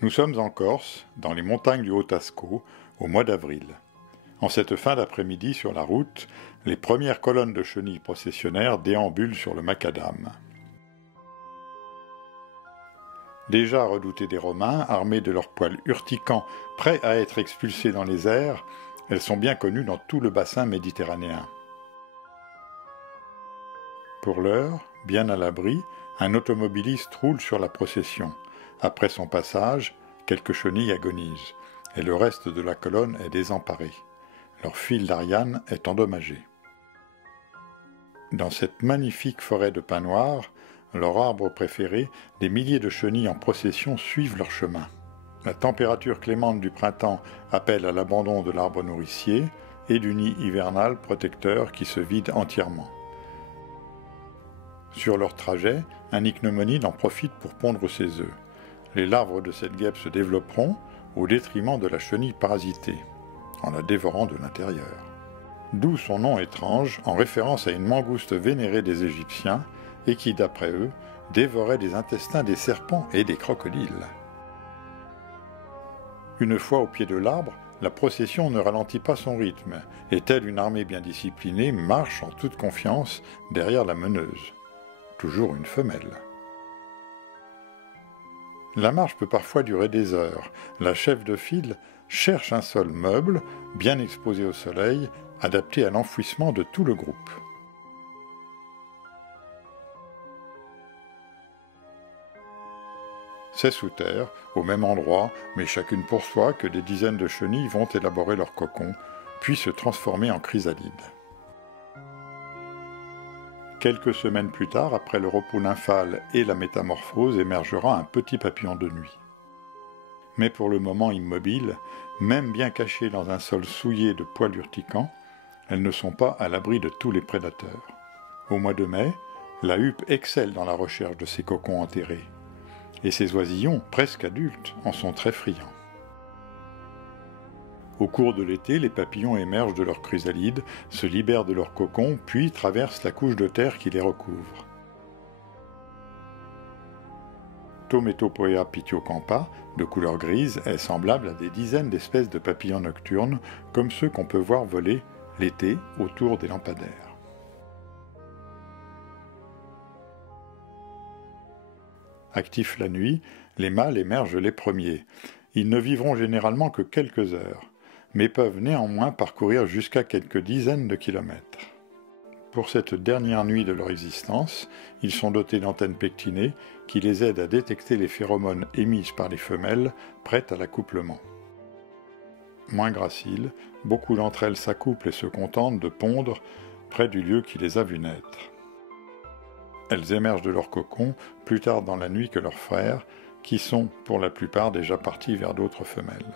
Nous sommes en Corse, dans les montagnes du Haut-Tasco, au mois d'avril. En cette fin d'après-midi sur la route, les premières colonnes de chenilles processionnaires déambulent sur le macadam. Déjà redoutées des Romains, armées de leurs poils urticants, prêts à être expulsés dans les airs, elles sont bien connues dans tout le bassin méditerranéen. Pour l'heure, bien à l'abri, un automobiliste roule sur la procession. Après son passage, quelques chenilles agonisent, et le reste de la colonne est désemparé. Leur fil d'Ariane est endommagé. Dans cette magnifique forêt de pins noirs, leur arbre préféré, des milliers de chenilles en procession suivent leur chemin. La température clémente du printemps appelle à l'abandon de l'arbre nourricier et du nid hivernal protecteur qui se vide entièrement. Sur leur trajet, un ichneumoniide en profite pour pondre ses œufs. Les larves de cette guêpe se développeront au détriment de la chenille parasitée, en la dévorant de l'intérieur. D'où son nom étrange, en référence à une mangouste vénérée des Égyptiens, et qui, d'après eux, dévorait des intestins des serpents et des crocodiles. Une fois au pied de l'arbre, la procession ne ralentit pas son rythme, et telle une armée bien disciplinée, marche en toute confiance derrière la meneuse. Toujours une femelle. La marche peut parfois durer des heures. La chef de file cherche un sol meuble, bien exposé au soleil, adapté à l'enfouissement de tout le groupe. C'est sous terre, au même endroit, mais chacune pour soi, que des dizaines de chenilles vont élaborer leur cocon, puis se transformer en chrysalides. Quelques semaines plus tard, après le repos nymphal et la métamorphose, émergera un petit papillon de nuit. Mais pour le moment immobile, même bien cachées dans un sol souillé de poils urticants, elles ne sont pas à l'abri de tous les prédateurs. Au mois de mai, la huppe excelle dans la recherche de ses cocons enterrés, et ses oisillons, presque adultes, en sont très friands. Au cours de l'été, les papillons émergent de leurs chrysalides, se libèrent de leurs cocons, puis traversent la couche de terre qui les recouvre. Tometopoea pithiocampa, de couleur grise, est semblable à des dizaines d'espèces de papillons nocturnes, comme ceux qu'on peut voir voler l'été autour des lampadaires. Actifs la nuit, les mâles émergent les premiers. Ils ne vivront généralement que quelques heures, mais peuvent néanmoins parcourir jusqu'à quelques dizaines de kilomètres. Pour cette dernière nuit de leur existence, ils sont dotés d'antennes pectinées qui les aident à détecter les phéromones émises par les femelles prêtes à l'accouplement. Moins graciles, beaucoup d'entre elles s'accouplent et se contentent de pondre près du lieu qui les a vues naître. Elles émergent de leur cocon plus tard dans la nuit que leurs frères, qui sont pour la plupart déjà partis vers d'autres femelles.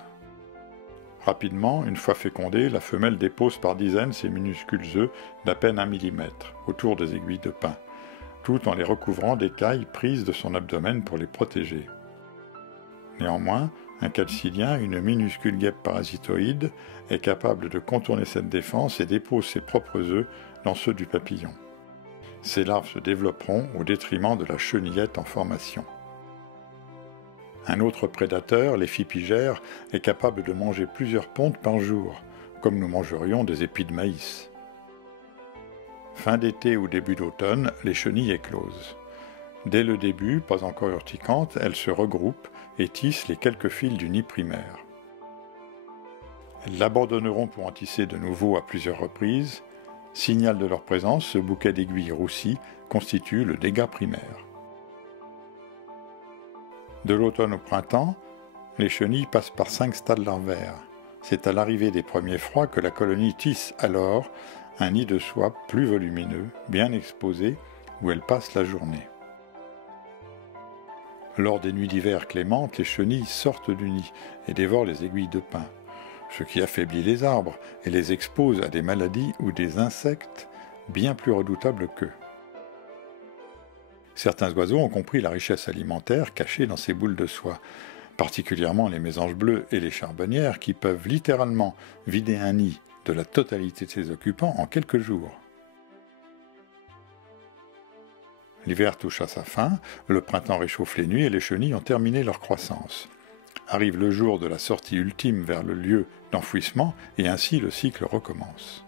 Rapidement, une fois fécondée, la femelle dépose par dizaines ses minuscules œufs d'à peine 1 mm autour des aiguilles de pin, tout en les recouvrant d'écailles prises de son abdomen pour les protéger. Néanmoins, un calcilien, une minuscule guêpe parasitoïde, est capable de contourner cette défense et dépose ses propres œufs dans ceux du papillon. Ces larves se développeront au détriment de la chenillette en formation. Un autre prédateur, l'Ephipygère, est capable de manger plusieurs pontes par jour, comme nous mangerions des épis de maïs. Fin d'été ou début d'automne, les chenilles éclosent. Dès le début, pas encore urticantes, elles se regroupent et tissent les quelques fils du nid primaire. Elles l'abandonneront pour en tisser de nouveau à plusieurs reprises. Signal de leur présence, ce bouquet d'aiguilles roussies constitue le dégât primaire. De l'automne au printemps, les chenilles passent par 5 stades larvaires. C'est à l'arrivée des premiers froids que la colonie tisse alors un nid de soie plus volumineux, bien exposé, où elle passe la journée. Lors des nuits d'hiver clémentes, les chenilles sortent du nid et dévorent les aiguilles de pin, ce qui affaiblit les arbres et les expose à des maladies ou des insectes bien plus redoutables qu'eux. Certains oiseaux ont compris la richesse alimentaire cachée dans ces boules de soie, particulièrement les mésanges bleus et les charbonnières qui peuvent littéralement vider un nid de la totalité de ses occupants en quelques jours. L'hiver touche à sa fin, le printemps réchauffe les nuits et les chenilles ont terminé leur croissance. Arrive le jour de la sortie ultime vers le lieu d'enfouissement, et ainsi le cycle recommence.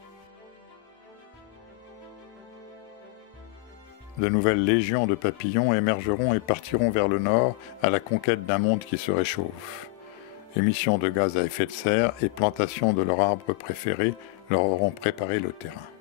De nouvelles légions de papillons émergeront et partiront vers le nord à la conquête d'un monde qui se réchauffe. Émissions de gaz à effet de serre et plantation de leur arbre préféré leur auront préparé le terrain.